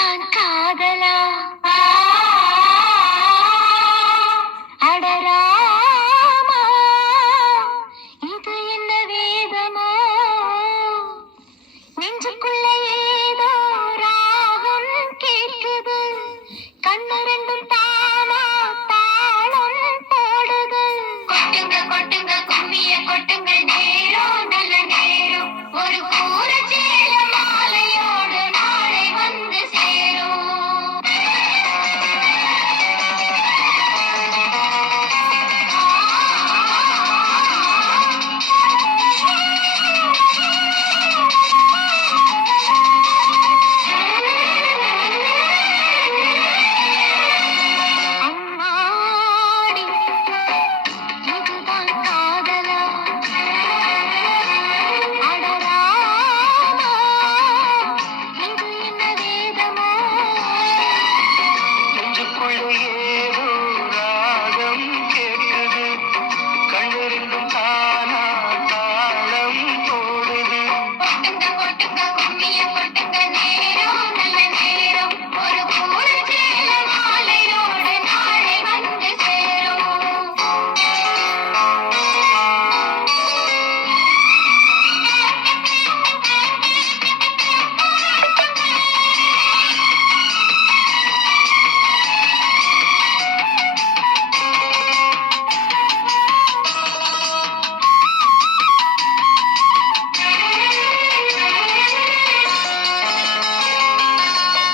இதுதான் காதலா அடராமா இது என்ன வேதமோ நெஞ்சுக்குள்ள ஏதோ ராகம் கேட்குது கண்ணு ரெண்டும் தானா தாளம் போடுது கொட்டுங்க கொட்டுங்க கும்மிய கொட்டுங்க நேரம் நல்ல நேரம் ஒரு கூற சேல மாலையோடு நாளை வந்து சேரும் அம்மாடி இதுதான் காதலா அடராமா இது என்ன வேதமோ நெஞ்சுக்குள்ள ஏதோ ராகம் கேட்குது கண்ணெறிந்தும் தானா தாளம் போடுது கொட்டுங்க கொட்டுங்க கும்மிய கொட்டுங்க நேரம் நல்ல நேரம் ஒரு கூற சேல மாலையோடு நாளை வந்து சேரும்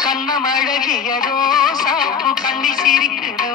கண்ணம் அழகிய ரோசாப்பு கண்ணி சிரிக்குது